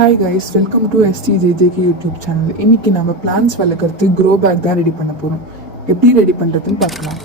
Hi guys, welcome to STJJK YouTube channel. இன்னைக்கு நம்ம plans வளர்க்குறதுக்கு க்ரோ பேக் தான் ரெடி பண்ண போகிறோம். எப்படி ரெடி பண்ணுறதுன்னு பார்க்கலாம்.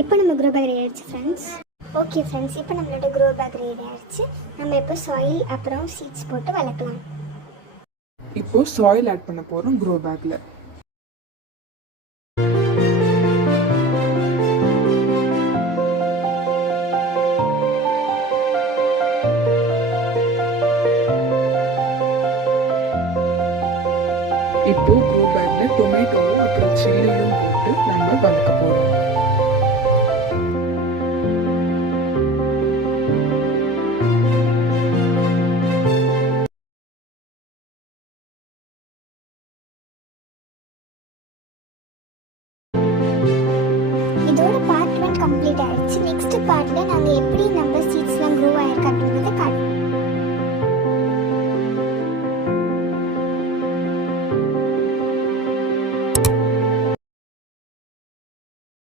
இப்போ நம்ம க்ரோ பேக் ரெடி ஆகிடுச்சு ஃப்ரெண்ட்ஸ். ஓகே ஃப்ரெண்ட்ஸ், இப்போ நம்மளோட க்ரோ பேக் ரெடி ஆகிடுச்சு. நம்ம இப்போ சாயில் அப்புறம் சீட்ஸ் போட்டு வளர்க்கலாம். இப்போ சாயில் ஆட் பண்ண போகிறோம் க்ரோ பேக்கில். இப்போ க்ரோ பேக்கில் டொமேட்டோவும் அப்புறம் சில்லியும் போட்டு நம்ம வளர்க்க போகிறோம். இதோட பார்ட் 1 கம்ப்ளீட் ஆயிடுச்சு. நெக்ஸ்ட் பார்ட்டில் நாங்கள் எப்படி நம்ம சீட்ஸ்லாம் க்ரோ ஆகிருக்கு அப்படின்னு